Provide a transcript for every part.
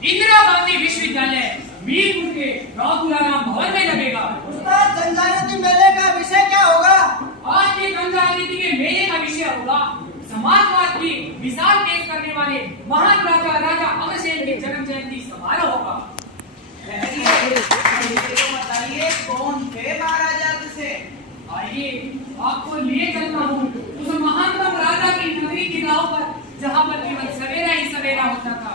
इंदिरा गांधी विश्वविद्यालय मीरपुर के राम भवन में लगेगा। उस्ताद, जनजागृति मेले का विषय क्या होगा? आज के जनजागृति के मेले का विषय होगा समाजवाद की मिसाल पेश करने वाले महान राजा अग्रसेन के जन्म जयंती समारोह होगा। बताइए, कौन थे महाराजा अग्रसेन? आइए आपको लिए चलता हूँ उस महानतम राजा की नगरी की गांव पर, जहाँ पर केवल सवेरा ही सवेरा होता था,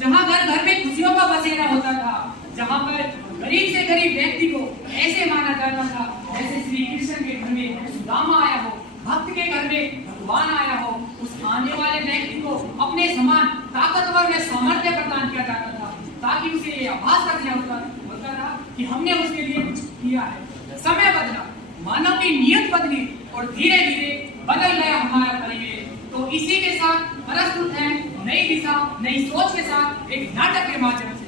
जहाँ घर घर में खुशियों का बसेरा होता था, जहाँ पर गरीब से गरीब व्यक्ति को ऐसे माना जाता था जैसे श्री कृष्ण के घर में सुदामा आया हो, भक्त के घर में भगवान आया हो। उस आने वाले व्यक्ति को अपने समान ताकतवर में सामर्थ्य प्रदान किया जाता था, ताकि उसे ये आभास रखना होता था कि हमने उसके लिए कुछ किया है। समय बदला, मानव की नियत बदली और धीरे धीरे बदल गया हमारा परिवेश। तो इसी के साथ प्रस्तुत है नई दिशा नई सोच के साथ एक नाटक के माध्यम से।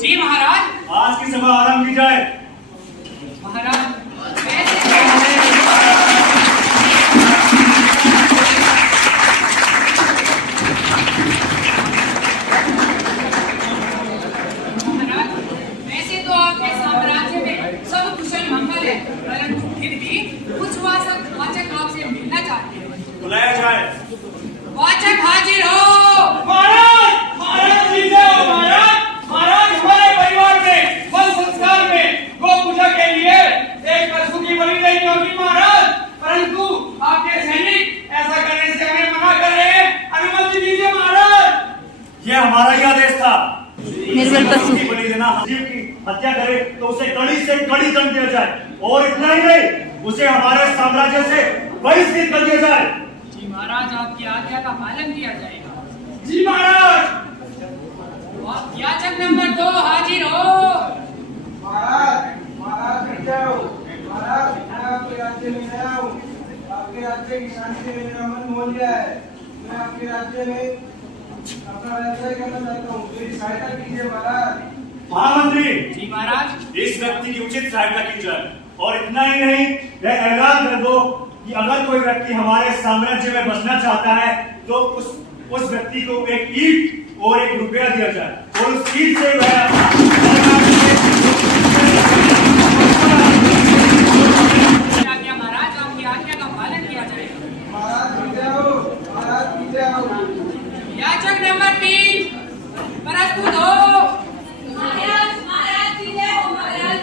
जी महाराज, आज की सभा आरंभ की जाए। महाराज वैसे तो आपके साम्राज्य में सब कुशल मंगल है, परंतु फिर भी कुछ वाचक आपसे मिलना चाहते हैं। बुलाया जाए। वाचक हाजिर हो। महाराज जी जय हो। महाराज हमारे परिवार में वन संस्कार में गौ पूजा के लिए एक पशु की बलि देनी होगी महाराज, परंतु आपके सैनिक ऐसा करने से हमें मना कर रहे हैं। अनुमति दीजिए महाराज। ये हमारा ही आदेश था। निर्बल पशु की बलि देना, जीव की हत्या करे तो उसे कड़ी से कड़ी दंड दिया जाए, और इतना ही नहीं, उसे हमारे साम्राज्य से बहिष्कृत कर दिया जाए। जी महाराज, आपकी आज्ञा का पालन किया जाएगा। जी महाराज। याचक नंबर 2 हाजिर हो। महाराज जय हो। महाराज, मैं आपके राज्य में आया हूँ। आपके राज्य की शांति में मेरा मन मोह लिया है। मैं आपके राज्य में अपना व्यवसाय करना चाहता हूँ, मेरी सहायता कीजिए महाराज। महामंत्री, जी महाराज, इस व्यक्ति की उचित सहायता की जाए, और इतना ही नहीं, यह ऐलान कर दो कि अगर कोई व्यक्ति हमारे साम्राज्य में बसना चाहता है तो उस व्यक्ति को एक ईंट और 1 रुपया दिया जाए, और उस ईंट से महाराज आपकी आज्ञा का पालन किया जाएगा। महाराज जय हो। महाराज जय हो। याचक नंबर 3 प्रस्तुत हो। महाराज जी जय हो। महाराज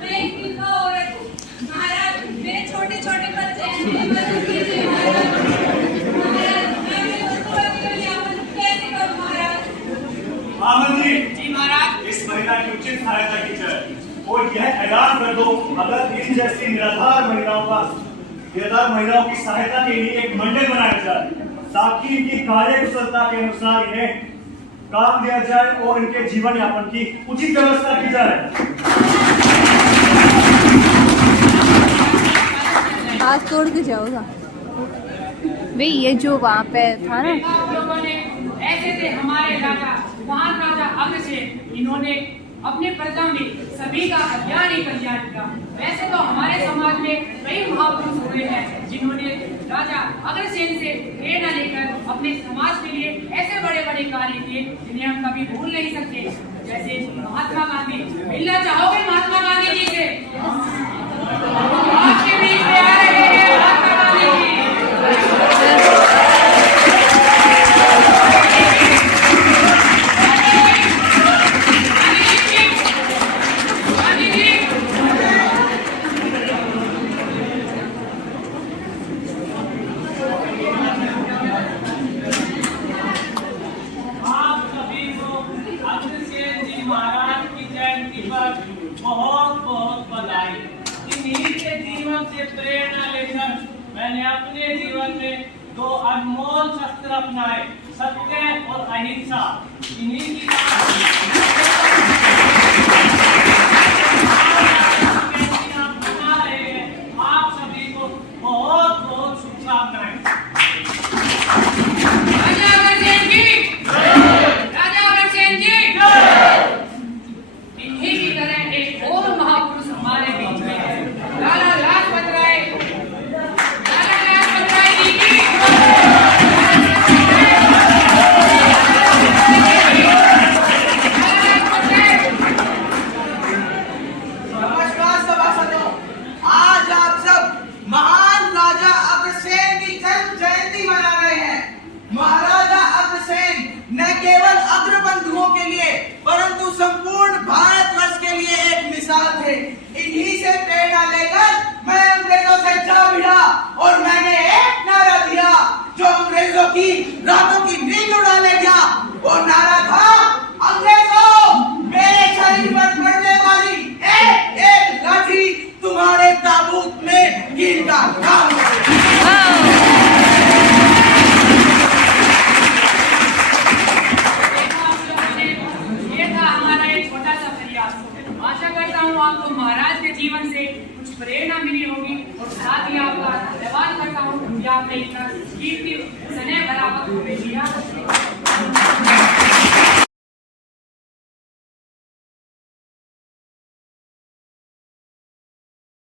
मैं एक विधवा औरत हूँ। महाराज मेरे छोटे छोटे बच्चे हैं, मदद कीजिए महाराज। महामंत्री, जी महाराज, इस महिला की उचित सहायता की जाए, और यह ऐलान कर दो अगर इन जैसी निराधार महिलाओं की सहायता के लिए एक मंडल बनाया जाए, ताकि इनकी कार्य कुशलता के अनुसार इन्हें काम दिया जाए और इनके जीवन यापन की उचित व्यवस्था की जाए। हाथ तोड़ के जाओगा भाई। ये जो वहाँ पे था ना, आप लोगों ने ऐसे थे हमारे राजा महान राजा अग्रसेन, इन्होंने अपने प्रजा में सभी का कल्याण ही कल्याण किया। वैसे तो हमारे समाज में कई महापुरुष हुए हैं जिन्होंने राजा अग्रसेन से प्रेरणा लेकर अपने समाज के लिए ऐसे बड़े बड़े कार्य किए जिन्हें हम कभी भूल नहीं सकते, जैसे महात्मा गांधी। मिलना चाहोगे महात्मा गांधी जी से? आपके बीच में आ रहे हैं महात्मा गांधी जी। महाराज की जयंती पर बहुत बहुत बधाई। इन्हीं के जीवन से प्रेरणा लेकर मैंने अपने जीवन में 2 अनमोल शस्त्र अपनाए, सत्य और अहिंसा। इन्हीं की अंग्रेजों की रातों की नींद उड़ाने गया। वो नारा था, अंग्रेजों मेरे शरीर पर पड़ने वाली एक एक लाठी तुम्हारे ताबूत में कील का काम करेगी। ये था हमारा एक छोटा सा प्रयास। आशा करता हूँ आपको महाराज के जीवन से कुछ प्रेरणा मिली होगी और साथ ही आपका धन्यवाद करता हूँ कि आपने इतना कीमती स्नेह भरा वक्त हमें दिया।